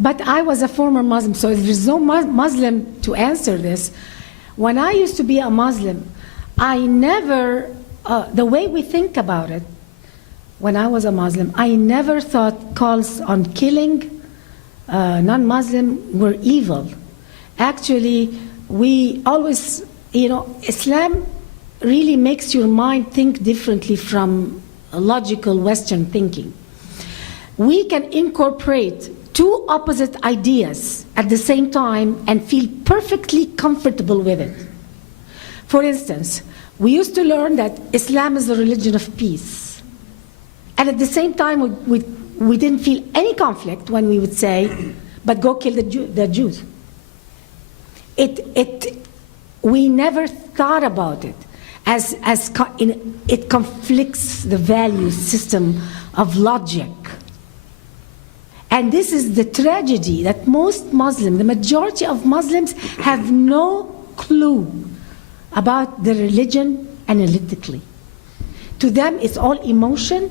But I was a former Muslim, so there's no Muslim to answer this. When I used to be a Muslim, I never, the way we think about it, when I was a Muslim, I never thought calls on killing non-Muslim were evil. Actually, we always, Islam really makes your mind think differently from logical Western thinking. We can incorporate two opposite ideas at the same time and feel perfectly comfortable with it. For instance, we used to learn that Islam is the religion of peace. And at the same time, we didn't feel any conflict when we would say, but go kill the Jews. We never thought about it as it conflicts the value system of logic. And this is the tragedy that most Muslims, the majority of Muslims, have no clue about the religion analytically. To them, it's all emotion.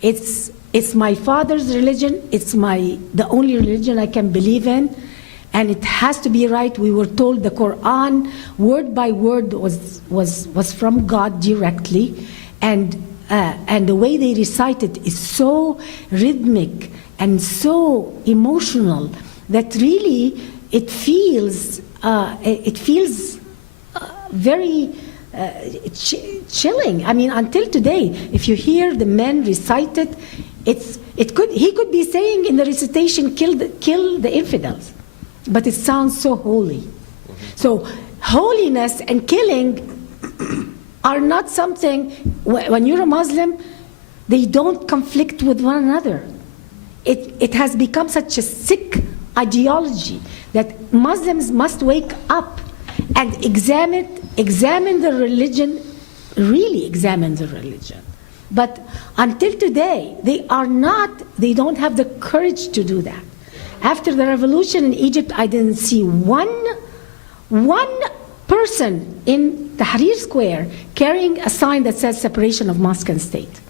It's my father's religion. It's the only religion I can believe in, and it has to be right. We were told the Quran, word by word, was from God directly, and the way they recite it is so rhythmic and so emotional that really it feels very chilling. I mean, until today, if you hear the men recite it, he could be saying in the recitation, kill the infidels, but it sounds so holy. So holiness and killing are not something, when you're a Muslim, they don't conflict with one another. It has become such a sick ideology that Muslims must wake up and examine the religion, really examine the religion. But until today, they don't have the courage to do that. After the revolution in Egypt, I didn't see one person in Tahrir Square carrying a sign that says separation of mosque and state,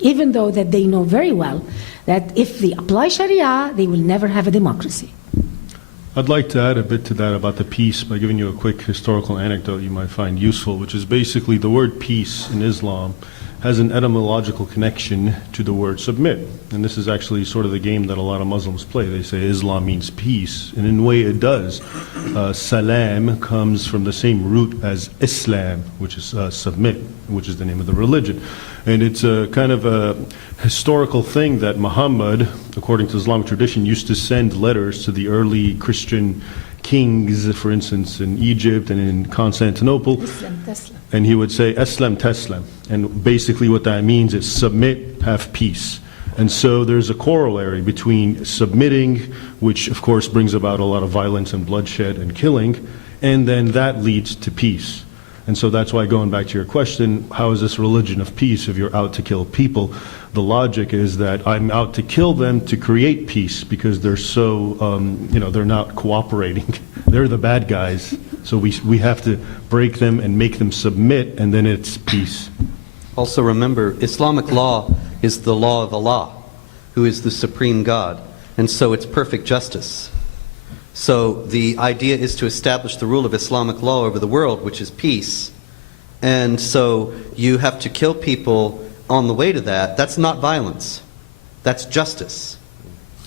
even though that they know very well that if they apply Sharia, they will never have a democracy. I'd like to add a bit to that about the peace by giving you a quick historical anecdote you might find useful, which is basically the word peace in Islam has an etymological connection to the word submit. And this is actually sort of the game that a lot of Muslims play. They say Islam means peace, and in a way it does. Salam comes from the same root as Islam, which is submit, which is the name of the religion. And it's a kind of a historical thing that Muhammad, according to Islamic tradition, used to send letters to the early Christian kings, for instance, in Egypt and in Constantinople. And he would say, Aslam Taslam. And basically what that means is submit, have peace. And so there's a corollary between submitting, which of course brings about a lot of violence and bloodshed and killing, and then that leads to peace. And so that's why, going back to your question, how is this religion of peace if you're out to kill people? The logic is that I'm out to kill them to create peace because they're so, they're not cooperating. They're the bad guys. So we have to break them and make them submit, and then it's peace. Also remember, Islamic law is the law of Allah, who is the supreme God. And so it's perfect justice. So the idea is to establish the rule of Islamic law over the world, which is peace. And so you have to kill people on the way to that. That's not violence. That's justice.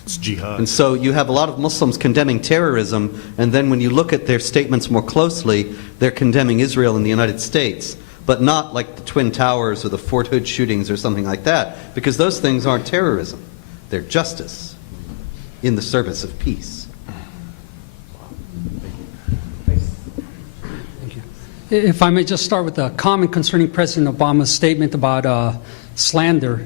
It's jihad. And so you have a lot of Muslims condemning terrorism, and then when you look at their statements more closely, they're condemning Israel and the United States, but not like the Twin Towers or the Fort Hood shootings or something like that, because those things aren't terrorism. They're justice in the service of peace. If I may just start with a comment concerning President Obama's statement about slander.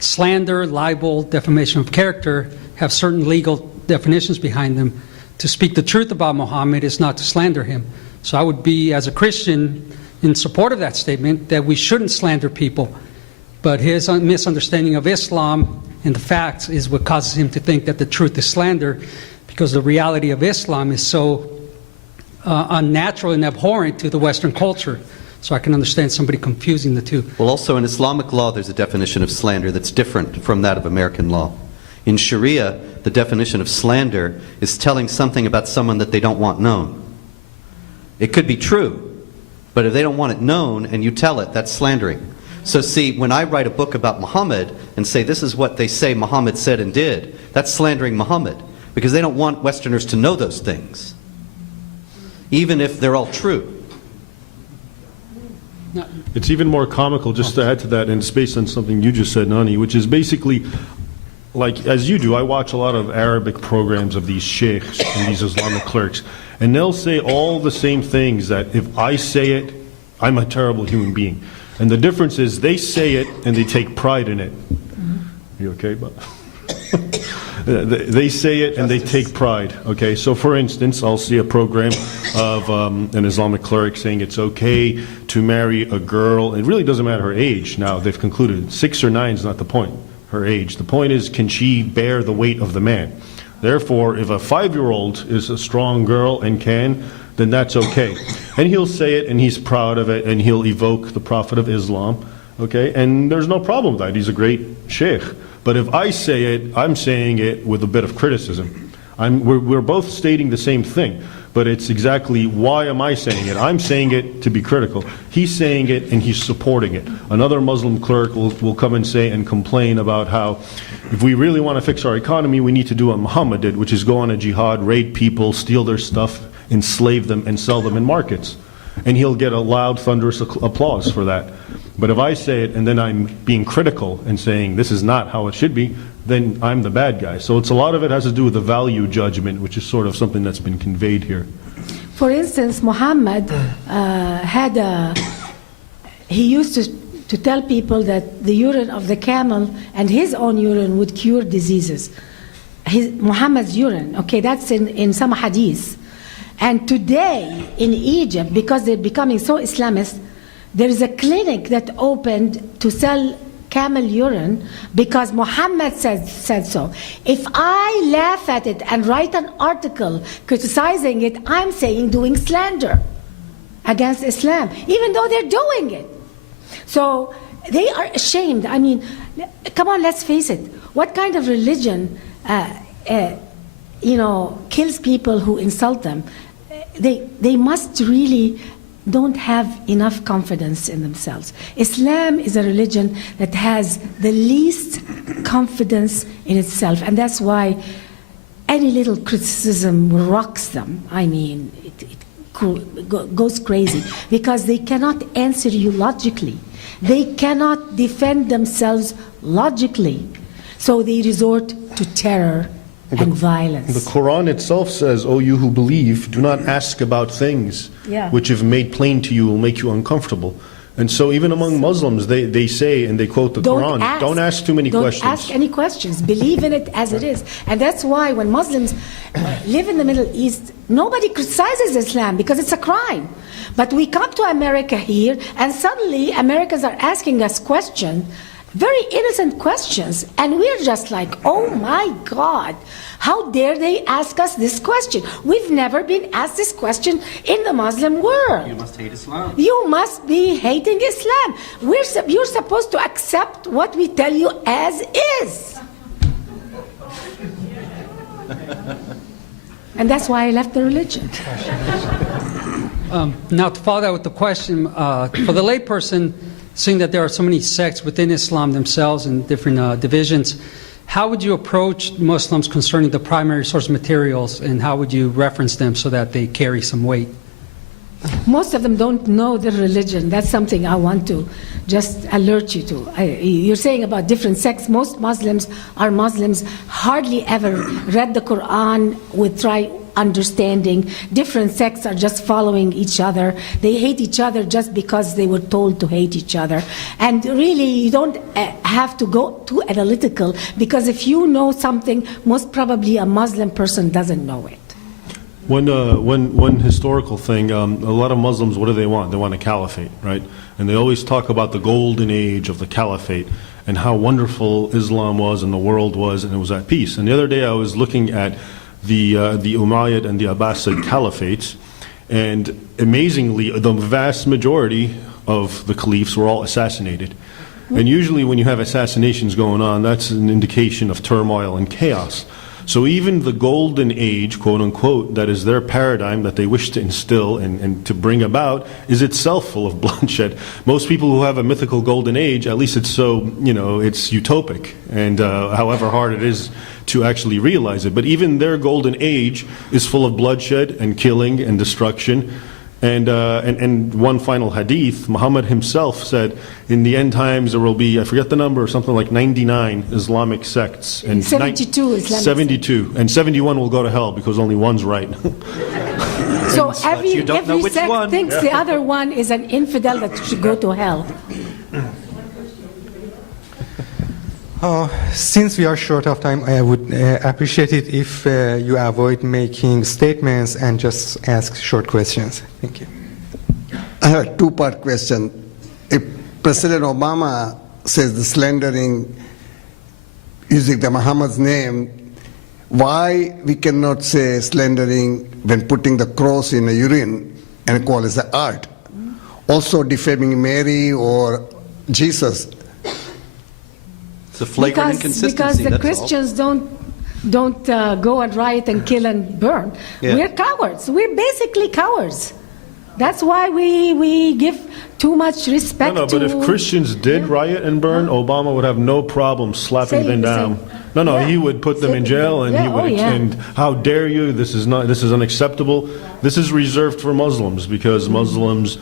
Slander, libel, defamation of character have certain legal definitions behind them. To speak the truth about Muhammad is not to slander him. So I would be, as a Christian, in support of that statement, that we shouldn't slander people. But his misunderstanding of Islam and the facts is what causes him to think that the truth is slander, because the reality of Islam is so unnatural and abhorrent to the Western culture. So I can understand somebody confusing the two. Well, also in Islamic law, there's a definition of slander that's different from that of American law. In Sharia, the definition of slander is telling something about someone that they don't want known. It could be true, but if they don't want it known and you tell it, that's slandering. So see, when I write a book about Muhammad and say this is what they say Muhammad said and did, that's slandering Muhammad, because they don't want Westerners to know those things, even if they're all true. It's even more comical, just to add to that, and it's based on something you just said, Nani, which is basically, like, as you do, I watch a lot of Arabic programs of these sheikhs and these Islamic clerics, and they'll say all the same things that if I say it, I'm a terrible human being. And the difference is they say it and they take pride in it. You okay, Bob? They say it and they take pride. Okay, so for instance, I'll see a program of an Islamic cleric saying it's okay to marry a girl. It really doesn't matter her age. Now they've concluded 6 or 9 is not the point. Her age. The point is, can she bear the weight of the man? Therefore, if a 5-year-old is a strong girl and can, then that's okay. And he'll say it and he's proud of it and he'll evoke the Prophet of Islam. Okay, and there's no problem with that. He's a great sheikh. But if I say it, I'm saying it with a bit of criticism. We're both stating the same thing, but it's exactly why am I saying it? I'm saying it to be critical. He's saying it and he's supporting it. Another Muslim cleric will come and say and complain about how if we really want to fix our economy, we need to do what Muhammad did, which is go on a jihad, raid people, steal their stuff, enslave them, and sell them in markets. And he'll get a loud, thunderous applause for that. But if I say it and then I'm being critical and saying this is not how it should be, then I'm the bad guy. So it's a lot of it has to do with the value judgment, which is sort of something that's been conveyed here. For instance, Muhammad he used to tell people that the urine of the camel and his own urine would cure diseases. Muhammad's urine, okay, that's in some hadith. And today in Egypt, because they're becoming so Islamist, there is a clinic that opened to sell camel urine because Muhammad said so. If I laugh at it and write an article criticizing it, I'm saying doing slander against Islam, even though they're doing it. So they are ashamed. I mean, come on, let's face it. What kind of religion, kills people who insult them? They must really don't have enough confidence in themselves. Islam is a religion that has the least confidence in itself, and that's why any little criticism rocks them. I mean, it goes crazy, because they cannot answer you logically. They cannot defend themselves logically, so they resort to terror and violence. The Quran itself says, "O you who believe, do not ask about things which if made plain to you will make you uncomfortable." And so even among Muslims, they say, and they quote the Quran, don't ask too many questions. Don't ask any questions. Believe in it as it is. And that's why when Muslims live in the Middle East, nobody criticizes Islam because it's a crime. But we come to America here, and suddenly Americans are asking us questions, very innocent questions, and we're just like, oh my God, how dare they ask us this question? We've never been asked this question in the Muslim world. You must hate Islam. You must be hating Islam. You're supposed to accept what we tell you as is. And that's why I left the religion. Now, to follow that with the question, for the layperson, seeing that there are so many sects within Islam themselves and different divisions, how would you approach Muslims concerning the primary source materials, and how would you reference them so that they carry some weight? Most of them don't know the religion. That's something I want to just alert you to. You're saying about different sects. Most Muslims are Muslims, hardly ever read the Quran with understanding. Different sects are just following each other. They hate each other just because they were told to hate each other. And really, you don't have to go too analytical, because if you know something, most probably a Muslim person doesn't know it. One historical thing, a lot of Muslims, what do they want? They want a caliphate, right? And they always talk about the golden age of the caliphate and how wonderful Islam was and the world was, and it was at peace. And the other day I was looking at the Umayyad and the Abbasid caliphates, and amazingly, the vast majority of the caliphs were all assassinated. And usually when you have assassinations going on, that's an indication of turmoil and chaos. So even the golden age, quote unquote, that is their paradigm that they wish to instill and to bring about, is itself full of bloodshed. Most people who have a mythical golden age, at least it's so, it's utopic, and however hard it is to actually realize it. But even their golden age is full of bloodshed and killing and destruction. And one final hadith, Muhammad himself said, in the end times there will be, I forget the number, something like 99 Islamic sects. And 72 Islamic 72. And 71 will go to hell because only one's right. So you don't know every which sect one. thinks the other one is an infidel that should go to hell. Since we are short of time, I would appreciate it if you avoid making statements and just ask short questions. Thank you. I have a two-part question. If President Obama says the slandering using the Muhammad's name, why we cannot say slandering when putting the cross in a urine and call it the art? Also defaming Mary or Jesus. It's a flagrant inconsistency. Because the that's Christians don't go and riot and kill and burn. Yeah. We're cowards. We're basically cowards. That's why we give too much respect No, but if Christians did riot and burn, Obama would have no problem slapping Saying them the down. same. No, Yeah. he would put them in jail, and Yeah, he would. And how dare you? This is unacceptable. This is reserved for Muslims because Muslims,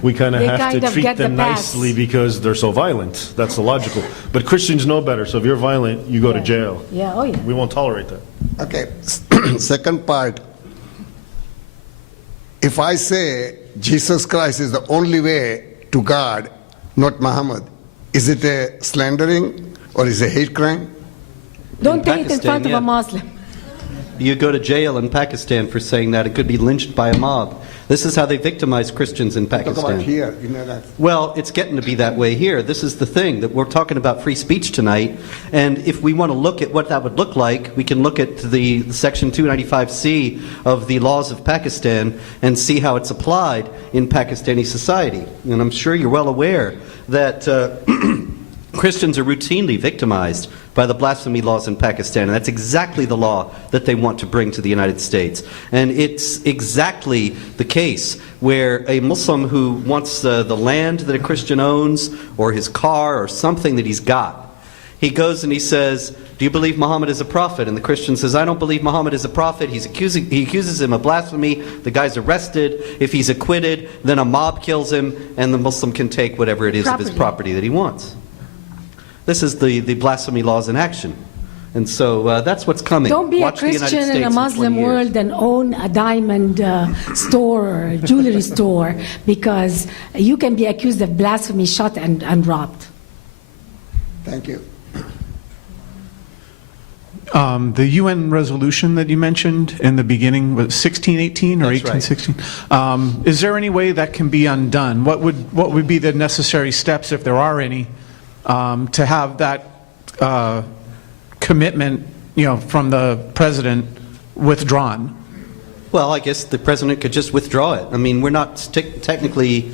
we kind of They have kind to of treat get the them pass. nicely because they're so violent. That's the logical. But Christians know better. So if you're violent, you go to jail. Yeah, oh yeah. We won't tolerate that. Okay. Second part. If I say Jesus Christ is the only way to God, not Muhammad, is it a slandering or is it a hate crime? Don't In take it in Pakistan, front of yeah. a Muslim. You go to jail in Pakistan for saying that. It could be lynched by a mob. This is how they victimize Christians in Talk about Pakistan. here, that. Well, it's getting to be that way here. This is the thing, that we're talking about free speech tonight, and if we want to look at what that would look like, we can look at the Section 295C of the laws of Pakistan and see how it's applied in Pakistani society. And I'm sure you're well aware that Christians are routinely victimized by the blasphemy laws in Pakistan, and that's exactly the law that they want to bring to the United States. And it's exactly the case where a Muslim who wants the land that a Christian owns, or his car, or something that he's got, he goes and he says, "Do you believe Muhammad is a prophet?" And the Christian says, "I don't believe Muhammad is a prophet." He accuses him of blasphemy. The guy's arrested. If he's acquitted, then a mob kills him, and the Muslim can take whatever it is of his property that he wants. This is the blasphemy laws in action. And so that's what's coming. Don't be Watch a the United Christian States in a 20 Muslim years. world and own a diamond store or a jewelry store, because you can be accused of blasphemy, shot and robbed. Thank you. The UN resolution that you mentioned in the beginning was 1618 or That's right. 1816. Is there any way that can be undone? What would be the necessary steps, if there are any, to have that commitment, from the president withdrawn? Well, I guess the president could just withdraw it. I mean, we're not technically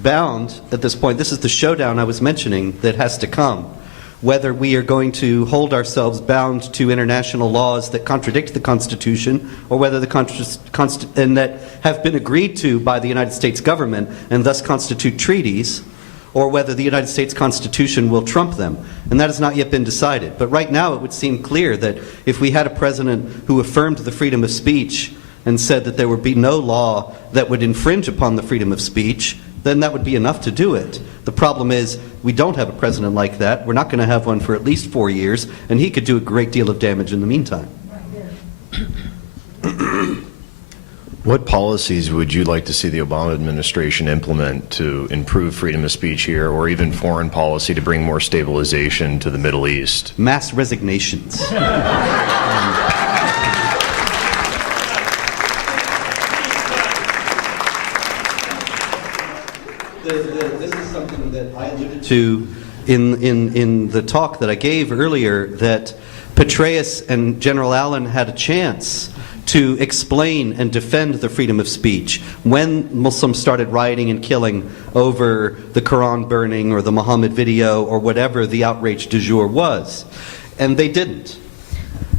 bound at this point. This is the showdown I was mentioning that has to come. Whether we are going to hold ourselves bound to international laws that contradict the Constitution, or whether and that have been agreed to by the United States government and thus constitute treaties, or whether the United States Constitution will trump them. And that has not yet been decided. But right now it would seem clear that if we had a president who affirmed the freedom of speech and said that there would be no law that would infringe upon the freedom of speech, then that would be enough to do it. The problem is we don't have a president like that. We're not going to have one for at least 4 years, and he could do a great deal of damage in the meantime. What policies would you like to see the Obama administration implement to improve freedom of speech here, or even foreign policy to bring more stabilization to the Middle East? Mass resignations. This is something that I alluded to in the talk that I gave earlier, that Petraeus and General Allen had a chance to explain and defend the freedom of speech when Muslims started rioting and killing over the Quran burning or the Muhammad video or whatever the outrage du jour was. And they didn't.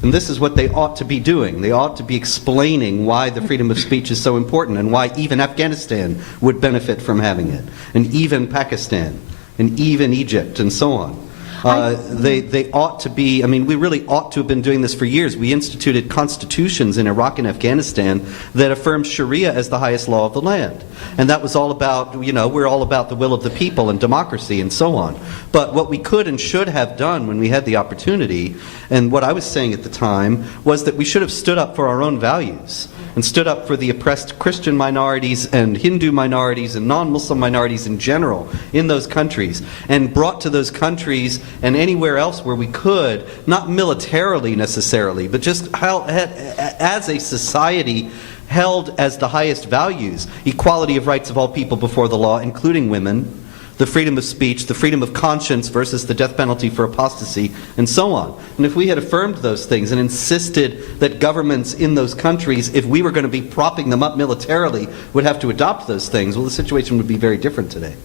And this is what they ought to be doing. They ought to be explaining why the freedom of speech is so important and why even Afghanistan would benefit from having it, and even Pakistan, and even Egypt, and so on. They ought to be, I mean, we really ought to have been doing this for years. We instituted constitutions in Iraq and Afghanistan that affirmed Sharia as the highest law of the land. And that was all about, you know, we're all about the will of the people and democracy and so on. But what we could and should have done when we had the opportunity, and what I was saying at the time, was that we should have stood up for our own values and stood up for the oppressed Christian minorities and Hindu minorities and non-Muslim minorities in general in those countries, and brought to those countries and anywhere else where we could, not militarily necessarily, but just as a society held as the highest values, equality of rights of all people before the law, including women, the freedom of speech, the freedom of conscience versus the death penalty for apostasy, and so on. And if we had affirmed those things and insisted that governments in those countries, if we were going to be propping them up militarily, would have to adopt those things, well, the situation would be very different today.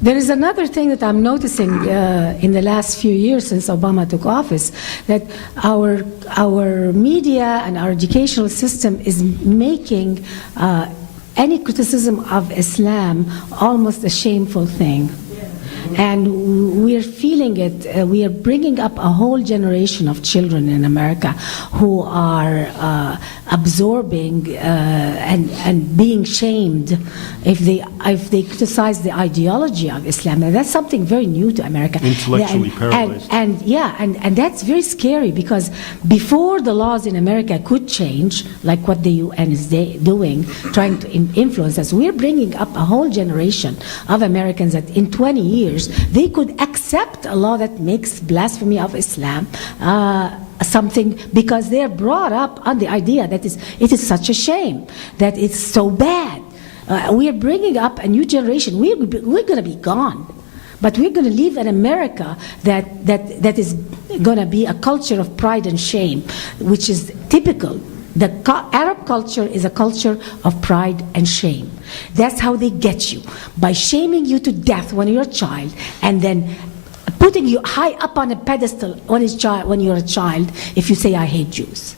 There is another thing that I'm noticing in the last few years since Obama took office, that our media and our educational system is making any criticism of Islam almost a shameful thing. And we're feeling it. We are bringing up a whole generation of children in America who are absorbing and being shamed if they criticize the ideology of Islam. And that's something very new to America. Intellectually paralyzed. And that's very scary, because before the laws in America could change, like what the UN is doing, trying to influence us, we're bringing up a whole generation of Americans that in 20 years they could accept a law that makes blasphemy of Islam something, because they're brought up on the idea that it is such a shame, that it's so bad. We are bringing up a new generation. We're going to be gone. But we're going to live in America that is going to be a culture of pride and shame, which is typical. The Arab culture is a culture of pride and shame. That's how they get you, by shaming you to death when you're a child, and then putting you high up on a pedestal when you're a child if you say, I hate Jews.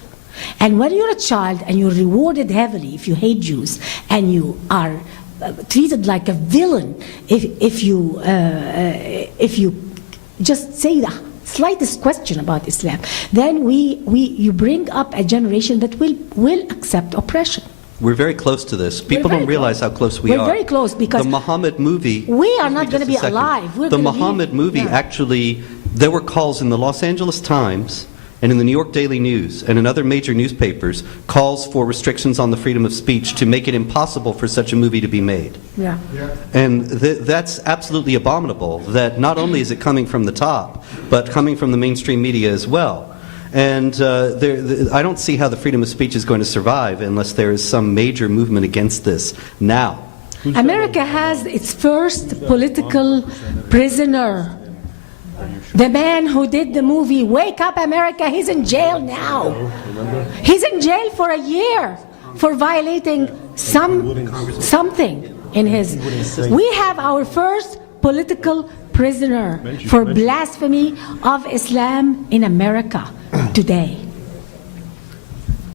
And when you're a child and you're rewarded heavily if you hate Jews, and you are treated like a villain if you just say the slightest question about Islam, then you bring up a generation that will accept oppression. We're very close to this. People don't realize how close we are. We're very close, because the Muhammad movie. We are not going to be alive. The Muhammad movie, actually, there were calls in the Los Angeles Times and in the New York Daily News and in other major newspapers, calls for restrictions on the freedom of speech to make it impossible for such a movie to be made. Yeah. And that's absolutely abominable, that not only is it coming from the top, but coming from the mainstream media as well. And I don't see how the freedom of speech is going to survive unless there is some major movement against this now. America has its first political prisoner. The man who did the movie Wake Up America, he's in jail now. He's in jail for a year for violating something in his. We have our first political prisoner for blasphemy of Islam in America today.